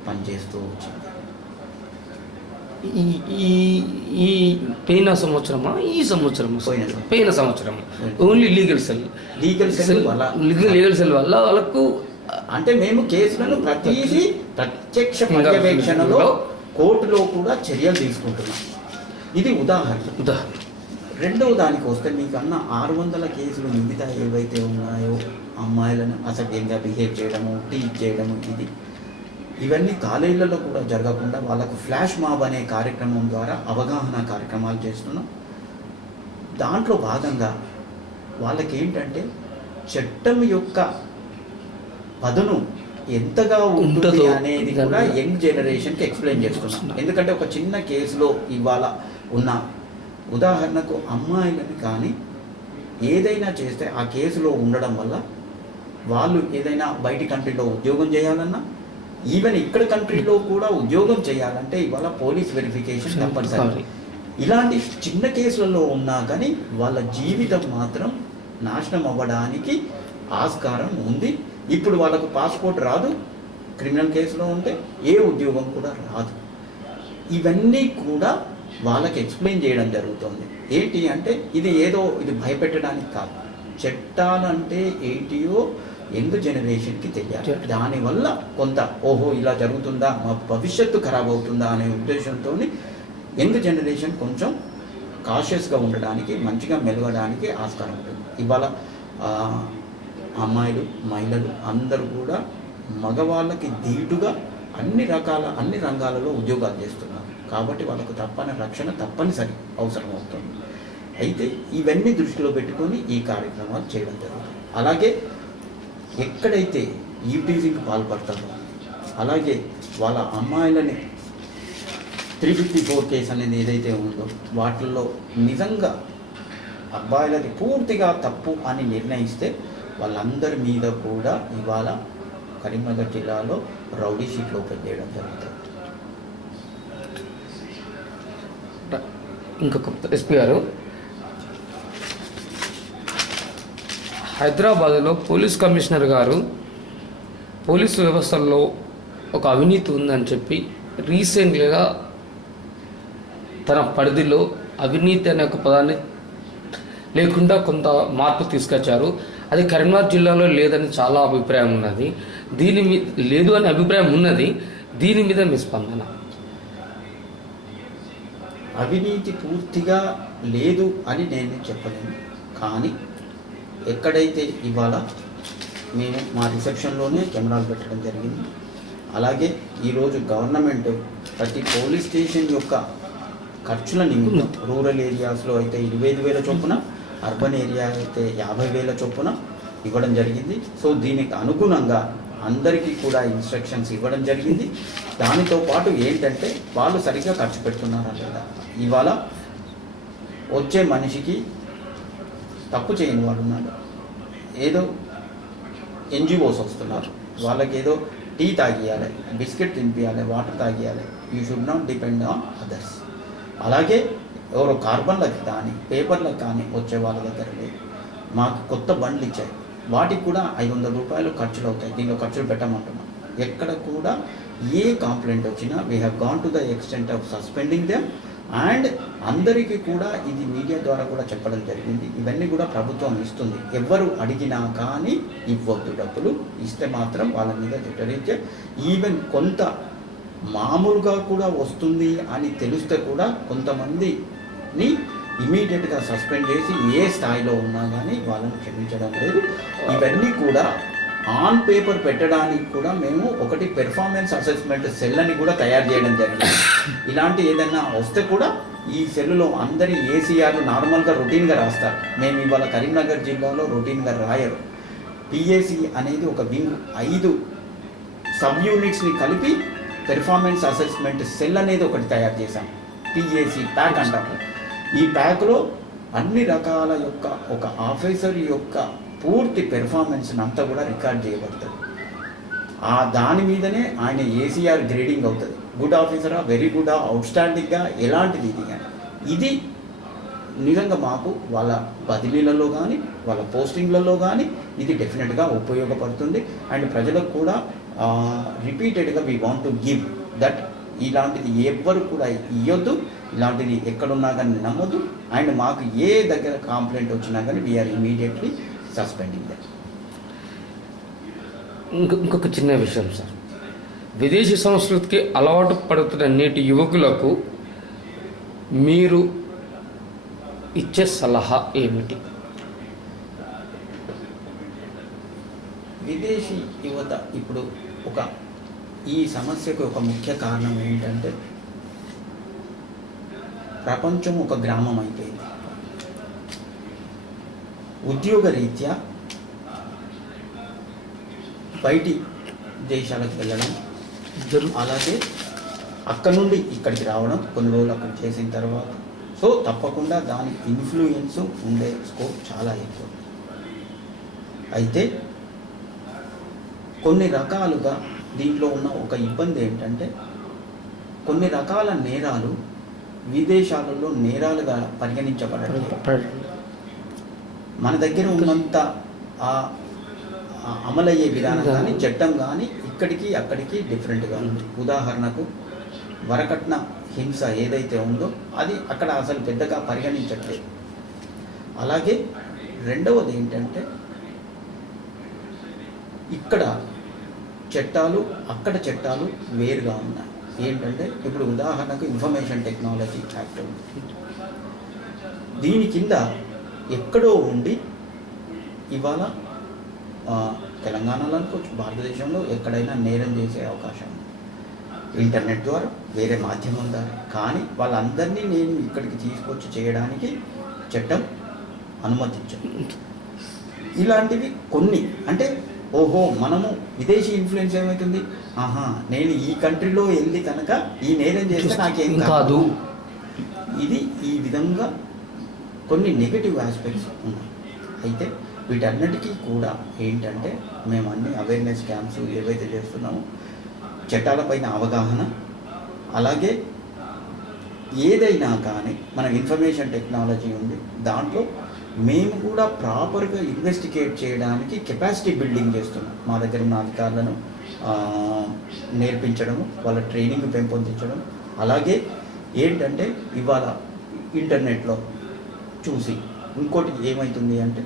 పనిచేస్తూ వచ్చింది. ఈ పోయిన సంవత్సరమా ఈ సంవత్సరం పోయిన సంవత్సరం ఓన్లీ లీగల్ సెల్ వల్ల వాళ్ళకు అంటే మేము కేసులను ప్రతిదీ ప్రత్యక్ష పర్యవేక్షణలో కోర్టులో కూడా చర్యలు తీసుకుంటున్నాం. ఇది ఉదాహరణ. రెండవ దానికి వస్తే మీకన్నా 600 కేసులు మిగతా ఏవైతే ఉన్నాయో అమ్మాయిలను అసభ్యంగా బిహేవ్ చేయడము, టీచ్ చేయడము, ఇవన్నీ కాలేజీలలో కూడా జరగకుండా వాళ్ళకు ఫ్లాష్ మాబ్ అనే కార్యక్రమం ద్వారా అవగాహన కార్యక్రమాలు చేస్తున్నాం. దాంట్లో భాగంగా వాళ్ళకి ఏంటంటే చట్టం యొక్క పదును ఎంతగా ఉంటుంది అనేది కూడా యంగ్ జనరేషన్కి ఎక్స్ప్లెయిన్ చేస్తున్నాం. ఎందుకంటే ఒక చిన్న కేసులో ఇవాళ ఉన్న ఉదాహరణకు అమ్మాయిలని కానీ ఏదైనా చేస్తే ఆ కేసులో ఉండడం వల్ల వాళ్ళు ఏదైనా బయటి కంట్రీలో ఉద్యోగం చేయాలన్నా, ఈవెన్ ఇక్కడ కంట్రీలో కూడా ఉద్యోగం చేయాలంటే ఇవాళ పోలీస్ వెరిఫికేషన్ తప్పనిసరి. ఇలాంటి చిన్న కేసులలో ఉన్నా కానీ వాళ్ళ జీవితం మాత్రం నాశనం అవ్వడానికి ఆస్కారం ఉంది. ఇప్పుడు వాళ్ళకు పాస్పోర్ట్ రాదు, క్రిమినల్ కేసులో ఉంటే ఏ ఉద్యోగం కూడా రాదు. ఇవన్నీ కూడా వాళ్ళకి ఎక్స్ప్లెయిన్ చేయడం జరుగుతుంది. ఏంటి అంటే ఇది భయపెట్టడానికి కాదు, చట్టాలంటే ఏంటియో యంగ్ జనరేషన్కి తెలియాలి. దానివల్ల కొంత ఇలా జరుగుతుందా, మా భవిష్యత్తు ఖరాబ్ అవుతుందా అనే ఉద్దేశంతో యంగ్ జనరేషన్ కొంచెం కాషియస్గా ఉండడానికి, మంచిగా మెలగడానికి ఆస్కారం ఉంటుంది. ఇవాళ అమ్మాయిలు, మహిళలు అందరూ కూడా మగవాళ్ళకి ధీటుగా అన్ని రంగాలలో ఉద్యోగాలు చేస్తున్నారు. కాబట్టి వాళ్ళకు రక్షణ తప్పనిసరి అవసరం అవుతుంది. అయితే ఇవన్నీ దృష్టిలో పెట్టుకొని ఈ కార్యక్రమాలు చేయడం జరుగుతుంది. అలాగే ఎక్కడైతే ఈవ్టీజింగ్కి పాల్పడతారో, అలాగే వాళ్ళ అమ్మాయిలని 354 కేసు అనేది ఏదైతే ఉందో వాటిల్లో నిజంగా అబ్బాయిలది పూర్తిగా తప్పు అని నిర్ణయిస్తే వాళ్ళందరి మీద కూడా ఇవాళ కరీంనగర్ జిల్లాలో రౌడీ షీట్లు ఓపెన్ చేయడం జరుగుతుంది. ఇంకొక ఎస్పీ గారు, హైదరాబాద్లో పోలీస్ కమిషనర్ గారు పోలీసు వ్యవస్థల్లో ఒక అవినీతి ఉందని చెప్పి రీసెంట్గా తన పరిధిలో అవినీతి అనే ఒక పదాన్ని లేకుండా కొంత మార్పు తీసుకొచ్చారు. అది కరీంనగర్ జిల్లాలో లేదని చాలా అభిప్రాయం ఉన్నది. దీని మీద లేదు అనే అభిప్రాయం ఉన్నది. దీని మీద మీ స్పందన? అవినీతి పూర్తిగా లేదు అని నేను చెప్పలేను. కానీ ఎక్కడైతే ఇవాళ మేము మా రిసెప్షన్లోనే కెమెరాలు పెట్టడం జరిగింది. అలాగే ఈరోజు గవర్నమెంట్ ప్రతి పోలీస్ స్టేషన్ యొక్క ఖర్చుల నిమిత్తం రూరల్ ఏరియాస్లో అయితే 25,000 చొప్పున, అర్బన్ ఏరియా అయితే 50,000 చొప్పున ఇవ్వడం జరిగింది. సో దీనికి అనుగుణంగా అందరికీ కూడా ఇన్స్ట్రక్షన్స్ ఇవ్వడం జరిగింది. దానితో పాటు ఏంటంటే వాళ్ళు సరిగ్గా ఖర్చు పెడుతున్నారా లేదా. ఇవాళ వచ్చే మనిషికి తప్పు చేయని వాడు ఉన్నాడు, ఏదో ఎన్జిఓస్ వస్తున్నారు, వాళ్ళకి ఏదో టీ తాగియాలి, బిస్కెట్ తినిపించాలి, వాటర్ తాగియాలి. You should not depend on others. అలాగే ఎవరో కార్బన్లకు కానీ పేపర్లకు కానీ వచ్చే వాళ్ళ దగ్గర లేదు. మాకు కొత్త బండ్లు ఇచ్చాయి, వాటికి కూడా 500 రూపాయలు ఖర్చులు అవుతాయి. దీనిలో ఖర్చులు పెట్టమంటున్నాం. ఎక్కడ కూడా ఏ కంప్లైంట్ వచ్చినా we have gone to the extent of suspending them. And అందరికీ కూడా ఇది మీడియా ద్వారా కూడా చెప్పడం జరిగింది. ఇవన్నీ కూడా ప్రభుత్వం ఇస్తుంది. ఎవరు అడిగినా కానీ ఇవ్వద్దు డబ్బులు. ఇస్తే మాత్రం వాళ్ళ మీద చట్టరీత్యా ఈవెన్ కొంత మామూలుగా కూడా వస్తుంది అని తెలిస్తే కూడా కొంతమందిని ఇమీడియట్గా సస్పెండ్ చేసి ఏ స్థాయిలో ఉన్నా కానీ వాళ్ళని క్షమించడం లేదు. ఇవన్నీ కూడా ఆన్ పేపర్ పెట్టడానికి కూడా మేము ఒకటి పెర్ఫార్మెన్స్ అసెస్మెంట్ సెల్ అని కూడా తయారు చేయడం జరిగింది. ఇలాంటి ఏదైనా వస్తే కూడా ఈ సెల్లులో అందరి ఏసీఆర్లు నార్మల్గా రొటీన్గా రాస్తారు. మేము ఇవాళ కరీంనగర్ జిల్లాలో రొటీన్గా రాయరు. పిఏసి అనేది ఒక వింగ్ 5 సబ్ యూనిట్స్ని కలిపి పెర్ఫార్మెన్స్ అసెస్మెంట్ సెల్ అనేది ఒకటి తయారు చేశాం. పిఏసి ప్యాక్ అంటాం. ఈ ప్యాక్లో అన్ని రకాల యొక్క ఒక ఆఫీసర్ యొక్క పూర్తి పెర్ఫార్మెన్స్ అంతా కూడా రికార్డ్ చేయబడుతుంది. దాని మీదనే ఆయన ఏసీఆర్ గ్రేడింగ్ అవుతుంది. గుడ్ ఆఫీసరా, వెరీ గుడా, అవుట్స్టాండింగ్గా, ఎలాంటిది ఇది కానీ. ఇది నిజంగా మాకు వాళ్ళ బదిలీలలో కానీ వాళ్ళ పోస్టింగ్లలో కానీ ఇది డెఫినెట్గా ఉపయోగపడుతుంది. అండ్ ప్రజలకు కూడా రిపీటెడ్గా we want to give that. ఇలాంటిది ఎవ్వరు కూడా ఇవ్వద్దు, ఇలాంటిది ఎక్కడున్నా కానీ నమ్మొద్దు. అండ్ మాకు ఏ దగ్గర కంప్లైంట్ వచ్చినా కానీ వీఆర్ ఇమీడియట్లీ సస్పెండింగ్ దట్. ఇంకొక చిన్న విషయం సార్, విదేశీ సంస్కృతికి అలవాటు పడుతున్న నేటి యువకులకు మీరు ఇచ్చే సలహా ఏమిటి? విదేశీ యువత ఇప్పుడు ఈ సమస్యకు ఒక ముఖ్య కారణం ఏంటంటే ప్రపంచం ఒక గ్రామం అయిపోయింది. ఉద్యోగ రీత్యా బయటి దేశాలకు వెళ్ళడం, అలాగే అక్కడ నుండి ఇక్కడికి రావడం, కొన్ని రోజులు అక్కడ చేసిన తర్వాత సో తప్పకుండా దాని ఇన్ఫ్లుయెన్స్ ఉండే స్కోప్ చాలా ఎక్కువ. అయితే కొన్ని రకాలుగా దీంట్లో ఉన్న ఒక ఇబ్బంది ఏంటంటే కొన్ని రకాల నేరాలు విదేశాలలో నేరాలుగా పరిగణించబడట్లేదు. మన దగ్గర ఉన్నంత అమలయ్యే విధానం కానీ చట్టం కానీ ఇక్కడికి అక్కడికి డిఫరెంట్గా ఉంది. ఉదాహరణకు వరకట్న హింస ఏదైతే ఉందో అది అక్కడ అసలు పెద్దగా పరిగణించట్లేదు. అలాగే రెండవది ఏంటంటే ఇక్కడ చట్టాలు అక్కడ చట్టాలు వేరుగా ఉన్నాయి. ఏంటంటే ఇప్పుడు ఉదాహరణకు ఇన్ఫర్మేషన్ టెక్నాలజీ యాక్ట్ ఉంది. దీని కింద ఎక్కడో ఉండి ఇవాళ తెలంగాణలో అనుకోవచ్చు, భారతదేశంలో ఎక్కడైనా నేరం చేసే అవకాశం ఉంది ఇంటర్నెట్ ద్వారా, వేరే మాధ్యమం ద్వారా. కానీ వాళ్ళందరినీ నేను ఇక్కడికి తీసుకొచ్చి చేయడానికి చట్టం అనుమతించదు. ఇలాంటివి కొన్ని అంటే ఓహో మనము విదేశీ ఇన్ఫ్లుయెన్స్ ఏమవుతుంది, నేను ఈ కంట్రీలో వెళ్ళి కనుక ఈ నేరం చేస్తే నాకేం కాదు, ఇది ఈ విధంగా కొన్ని నెగటివ్ ఆస్పెక్ట్స్ ఉన్నాయి. అయితే వీటన్నిటికీ కూడా ఏంటంటే మేము అన్ని అవేర్నెస్ క్యాంప్స్ ఏవైతే చేస్తున్నామో చట్టాలపైన అవగాహన, అలాగే ఏదైనా కానీ మన ఇన్ఫర్మేషన్ టెక్నాలజీ ఉంది దాంట్లో మేము కూడా ప్రాపర్గా ఇన్వెస్టిగేట్ చేయడానికి కెపాసిటీ బిల్డింగ్ చేస్తున్నాం. మా దగ్గర ఉన్న అధికారులను నేర్పించడము, వాళ్ళ ట్రైనింగ్ పెంపొందించడం. అలాగే ఏంటంటే ఇవాళ ఇంటర్నెట్లో చూసి ఇంకోటి ఏమవుతుంది అంటే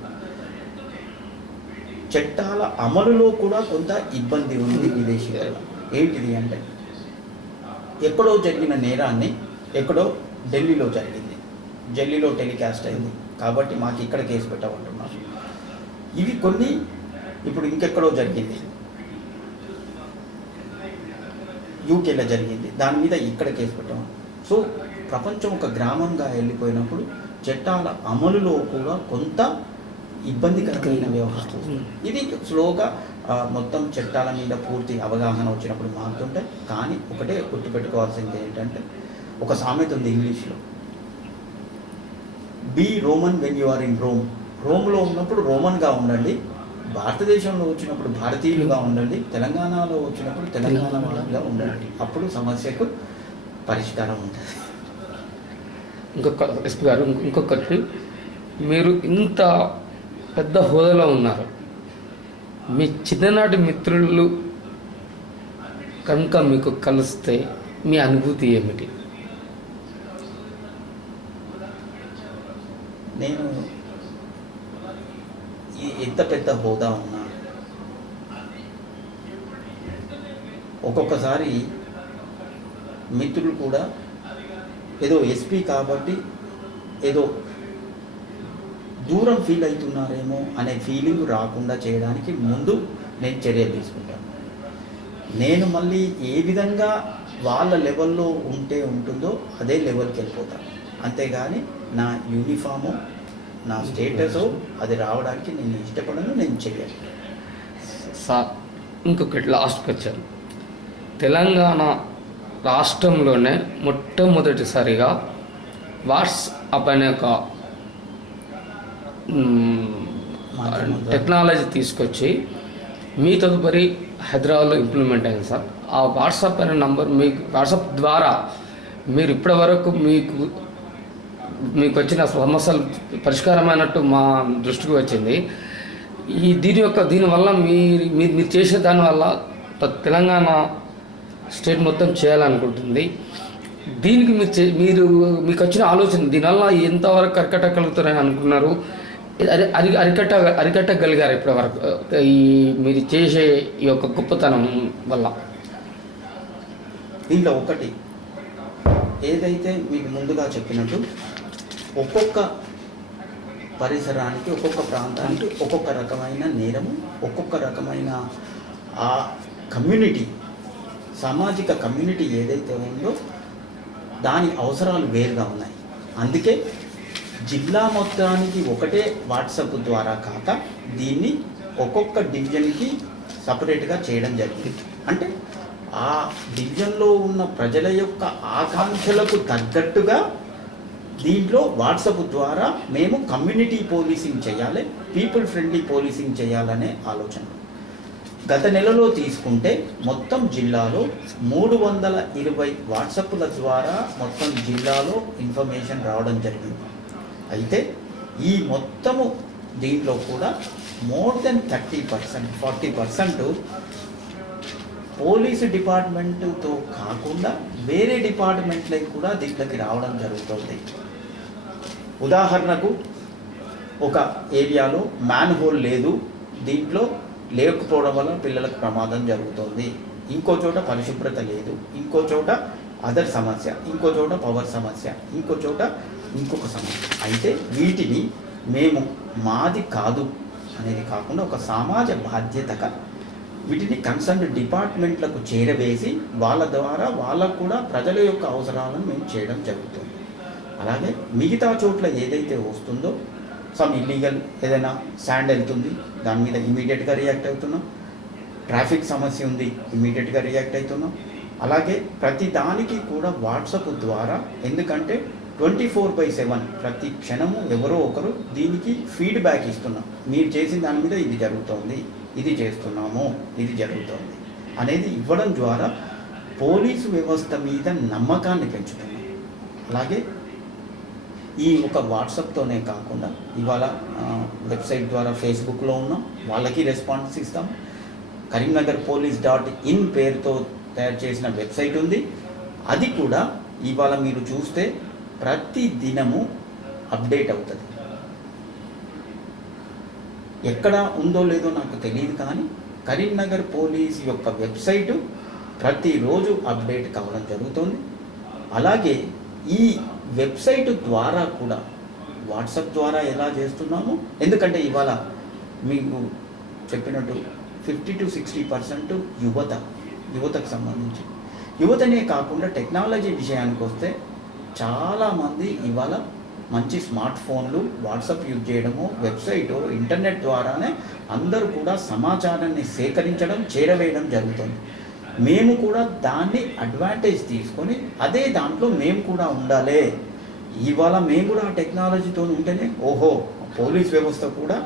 చట్టాల అమలులో కూడా కొంత ఇబ్బంది ఉంది విదేశీయులలో. ఏంటిది అంటే ఎక్కడో జరిగిన నేరాన్ని ఎక్కడో ఢిల్లీలో జరిగింది, ఢిల్లీలో టెలికాస్ట్ అయింది కాబట్టి మాకు ఇక్కడ కేసు పెట్టమంటున్నారు. ఇవి కొన్ని ఇప్పుడు ఇంకెక్కడో జరిగింది, యూకేలో జరిగింది, దాని మీద ఇక్కడ కేసు పెట్టాము. సో ప్రపంచం ఒక గ్రామంగా వెళ్ళిపోయినప్పుడు చట్టాల అమలులో కూడా కొంత ఇబ్బందికరమైన వ్యవహారం. ఇది స్లోగా మొత్తం చట్టాల మీద పూర్తి అవగాహన వచ్చినప్పుడు మారుతుంటాయి. కానీ ఒకటే గుర్తుపెట్టుకోవాల్సింది ఏంటంటే, ఒక సామెత ఉంది ఇంగ్లీష్లో, be Roman when you are in Rome. రోమ్లో ఉన్నప్పుడు రోమన్గా ఉండండి, భారతదేశంలో వచ్చినప్పుడు భారతీయులుగా ఉండండి, తెలంగాణలో వచ్చినప్పుడు తెలంగాణ వాళ్ళుగా ఉండండి. అప్పుడు సమస్యకు పరిష్కారం ఉంటుంది. ఎస్పీ గారు, ఇంకొకటి, మీరు ఇంత పెద్ద హోదాలో ఉన్నారు, మీ చిన్ననాటి మిత్రులు కనుక మీకు కలిస్తే మీ అనుభూతి ఏమిటి? నేను ఎంత పెద్ద హోదా ఉన్నా ఒక్కొక్కసారి మిత్రులు కూడా ఏదో ఎస్పీ కాబట్టి ఏదో దూరం ఫీల్ అవుతున్నారేమో అనే ఫీలింగ్ రాకుండా చేయడానికి ముందు నేను చర్యలు తీసుకుంటాను. నేను మళ్ళీ ఏ విధంగా వాళ్ళ లెవెల్లో ఉంటుందో అదే లెవెల్కి వెళ్ళిపోతాను. అంతేగాని నా యూనిఫాము, నా స్టేటస్ అది రావడానికి నేను ఇష్టపడను, నేను చెయ్యను. సార్, ఇంకొకటి లాస్ట్ క్వశ్చన్. తెలంగాణ రాష్ట్రంలోనే మొట్టమొదటిసారిగా వాట్సాప్ అనే ఒక టెక్నాలజీ తీసుకొచ్చి మీ తదుపరి హైదరాబాద్లో ఇంప్లిమెంట్ అయింది సార్. ఆ వాట్సాప్ అనే నంబర్, మీకు వాట్సాప్ ద్వారా మీరు ఇప్పటివరకు మీకు వచ్చిన సమస్యలు పరిష్కారమైనట్టు మా దృష్టికి వచ్చింది. దీనివల్ల మీరు చేసే దానివల్ల తెలంగాణ స్టేట్ మొత్తం చేయాలనుకుంటుంది. దీనికి మీకు వచ్చిన ఆలోచన, దీనివల్ల ఎంతవరకు అరికట్టగలుగుతారని అనుకున్నారు? అరికట్టగలిగారు ఇప్పటివరకు మీరు చేసే ఈ యొక్క గొప్పతనం వల్ల? దీంట్లో ఒకటి ఏదైతే మీకు ముందుగా చెప్పినట్టు, ఒక్కొక్క పరిసరానికి, ఒక్కొక్క ప్రాంతానికి ఒక్కొక్క రకమైన నేరము, ఒక్కొక్క రకమైన ఆ కమ్యూనిటీ, సామాజిక కమ్యూనిటీ ఏదైతే ఉందో దాని అవసరాలు వేరుగా ఉన్నాయి. అందుకే జిల్లా మొత్తానికి ఒకటే వాట్సాప్ ద్వారా కాక దీన్ని ఒక్కొక్క డివిజన్కి సపరేట్గా చేయడం జరిగింది. అంటే ఆ డివిజన్లో ఉన్న ప్రజల యొక్క ఆకాంక్షలకు తగ్గట్టుగా దీంట్లో వాట్సాప్ ద్వారా మేము కమ్యూనిటీ పోలీసింగ్ చేయాలి, పీపుల్ ఫ్రెండ్లీ పోలీసింగ్ చేయాలనే ఆలోచన. గత నెలలో తీసుకుంటే మొత్తం జిల్లాలో 320 వాట్సాప్ల ద్వారా మొత్తం జిల్లాలో ఇన్ఫర్మేషన్ రావడం జరిగింది. అయితే ఈ మొత్తము దీంట్లో కూడా మోర్ దెన్ 30%, 40% పోలీసు డిపార్ట్మెంటుతో కాకుండా వేరే డిపార్ట్మెంట్లకు కూడా దీంట్లోకి రావడం జరుగుతుంది. ఉదాహరణకు, ఒక ఏరియాలో మ్యాన్ హోల్ లేదు, దీంట్లో లేకపోవడం వల్ల పిల్లలకు ప్రమాదం జరుగుతుంది. ఇంకో చోట పరిశుభ్రత లేదు, ఇంకో చోట అదర్ సమస్య, ఇంకో చోట పవర్ సమస్య, ఇంకో చోట ఇంకొక సమస్య. అయితే వీటిని మేము మాది కాదు అనేది కాకుండా ఒక సమాజ బాధ్యతగా వీటిని కన్సర్న్ డిపార్ట్మెంట్లకు చేరవేసి వాళ్ళ ద్వారా వాళ్ళకు కూడా ప్రజల యొక్క అవసరాలను మేము చేయడం జరుగుతుంది. అలాగే మిగతా చోట్ల ఏదైతే వస్తుందో, సమ్ ఇల్లీగల్ ఏదైనా శాండ్ వెళ్తుంది, దాని మీద ఇమీడియట్గా రియాక్ట్ అవుతున్నాం. ట్రాఫిక్ సమస్య ఉంది, ఇమీడియట్గా రియాక్ట్ అవుతున్నాం. అలాగే ప్రతి దానికి కూడా వాట్సాప్ ద్వారా, ఎందుకంటే 24/7 ప్రతి క్షణము ఎవరో ఒకరు దీనికి ఫీడ్బ్యాక్ ఇస్తున్నాం. మీరు చేసిన దాని మీద ఇది జరుగుతోంది, ఇది చేస్తున్నాము, ఇది జరుగుతోంది అనేది ఇవ్వడం ద్వారా పోలీసు వ్యవస్థ మీద నమ్మకాన్ని పెంచుతున్నాం. అలాగే ఈ ఒక వాట్సాప్తోనే కాకుండా ఇవాళ వెబ్సైట్ ద్వారా ఫేస్బుక్లో ఉన్నాం, వాళ్ళకి రెస్పాన్స్ ఇస్తాం. కరీంనగర్ police.in పేరుతో తయారు చేసిన వెబ్సైట్ ఉంది, అది కూడా ఇవాళ మీరు చూస్తే ప్రతి దినము అప్డేట్ అవుతుంది. ఎక్కడ ఉందో లేదో నాకు తెలియదు, కానీ కరీంనగర్ పోలీస్ యొక్క వెబ్సైటు ప్రతిరోజు అప్డేట్ కావడం జరుగుతుంది. అలాగే ఈ వెబ్సైట్ ద్వారా కూడా వాట్సాప్ ద్వారా ఎలా చేస్తున్నామో, ఎందుకంటే ఇవాళ మీకు చెప్పినట్టు 50 to 60% యువతకు సంబంధించి, యువతనే కాకుండా టెక్నాలజీ విషయానికి వస్తే చాలామంది ఇవాళ మంచి స్మార్ట్ ఫోన్లు, వాట్సాప్ యూజ్ చేయడము, వెబ్సైట్, ఇంటర్నెట్ ద్వారానే అందరూ కూడా సమాచారాన్ని సేకరించడం, చేరవేయడం జరుగుతుంది. మేము కూడా దాన్ని అడ్వాంటేజ్ తీసుకొని అదే దాంట్లో మేము కూడా ఉండాలి. ఇవాళ మేము కూడా టెక్నాలజీతో ఉంటేనే ఓహో పోలీస్ వ్యవస్థ కూడా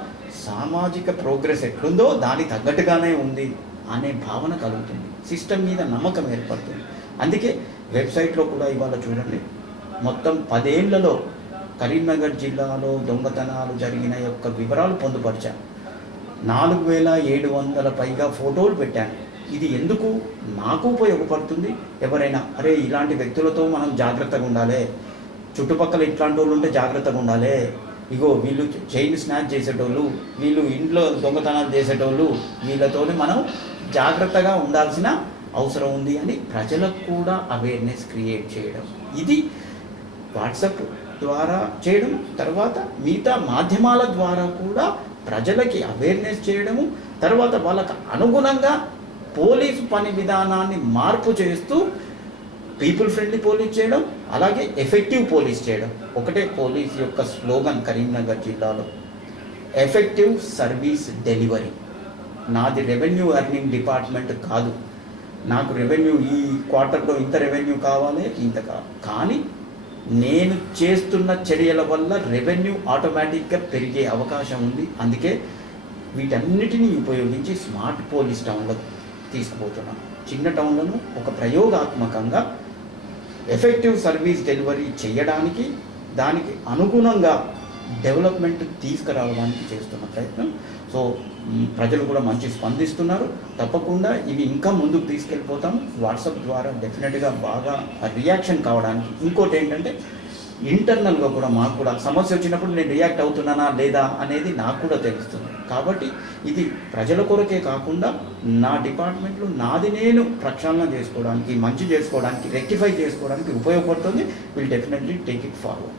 సామాజిక ప్రోగ్రెస్ ఎట్లుందో దానికి తగ్గట్టుగానే ఉంది అనే భావన కలుగుతుంది, సిస్టమ్ మీద నమ్మకం ఏర్పడుతుంది. అందుకే వెబ్సైట్లో కూడా ఇవాళ చూడండి, మొత్తం 10 ఏళ్లలో కరీంనగర్ జిల్లాలో దొంగతనాలు జరిగిన యొక్క వివరాలు పొందుపరిచాను. 4700 పైగా ఫోటోలు పెట్టాను. ఇది ఎందుకు నాకు ఉపయోగపడుతుంది, ఎవరైనా అరే ఇలాంటి వ్యక్తులతో మనం జాగ్రత్తగా ఉండాలి, చుట్టుపక్కల ఇట్లాంటి వాళ్ళు ఉంటే జాగ్రత్తగా ఉండాలి, ఇగో వీళ్ళు చైన్ స్నాచ్ చేసేటోళ్ళు, వీళ్ళు ఇంట్లో దొంగతనాలు చేసేటోళ్ళు, వీళ్ళతో మనం జాగ్రత్తగా ఉండాల్సిన అవసరం ఉంది అని ప్రజలకు కూడా అవేర్నెస్ క్రియేట్ చేయడం, ఇది వాట్సాప్ ద్వారా చేయడం, తర్వాత మిగతా మాధ్యమాల ద్వారా కూడా ప్రజలకి అవేర్నెస్ చేయడము, తర్వాత వాళ్ళకు అనుగుణంగా పోలీసు పని విధానాన్ని మార్పు చేస్తూ పీపుల్ ఫ్రెండ్లీ పోలీస్ చేయడం, అలాగే ఎఫెక్టివ్ పోలీస్ చేయడం. ఒకటే పోలీస్ యొక్క స్లోగన్ కరీంనగర్ జిల్లాలో, ఎఫెక్టివ్ సర్వీస్ డెలివరీ. నాది రెవెన్యూ ఎర్నింగ్ డిపార్ట్మెంట్ కాదు, నాకు రెవెన్యూ ఈ క్వార్టర్లో ఇంత రెవెన్యూ కావాలి, ఇంత కానీ నేను చేస్తున్న చర్యల వల్ల రెవెన్యూ ఆటోమేటిక్గా పెరిగే అవకాశం ఉంది. అందుకే వీటన్నిటినీ ఉపయోగించి స్మార్ట్ పోలీస్ టౌన్లకు తీసుకుపోతున్నాం. చిన్న టౌన్లను ఒక ప్రయోగాత్మకంగా ఎఫెక్టివ్ సర్వీస్ డెలివరీ చేయడానికి, దానికి అనుగుణంగా డెవలప్మెంట్ తీసుకురావడానికి చేస్తున్న ప్రయత్నం. సో ప్రజలు కూడా మంచి స్పందిస్తున్నారు. తప్పకుండా ఇవి ఇంకా ముందుకు తీసుకెళ్ళిపోతాం. వాట్సాప్ ద్వారా డెఫినెట్గా బాగా రియాక్షన్ కావడానికి. ఇంకోటి ఏంటంటే ఇంటర్నల్గా కూడా మాకు కూడా సమస్య వచ్చినప్పుడు నేను రియాక్ట్ అవుతున్నానా లేదా అనేది నాకు కూడా తెలుస్తుంది. కాబట్టి ఇది ప్రజల కొరకే కాకుండా నా డిపార్ట్మెంట్లో నాది నేను ప్రక్షాళన చేసుకోవడానికి, మంచి చేసుకోవడానికి, రెక్టిఫై చేసుకోవడానికి ఉపయోగపడుతుంది. Will definitely take it forward.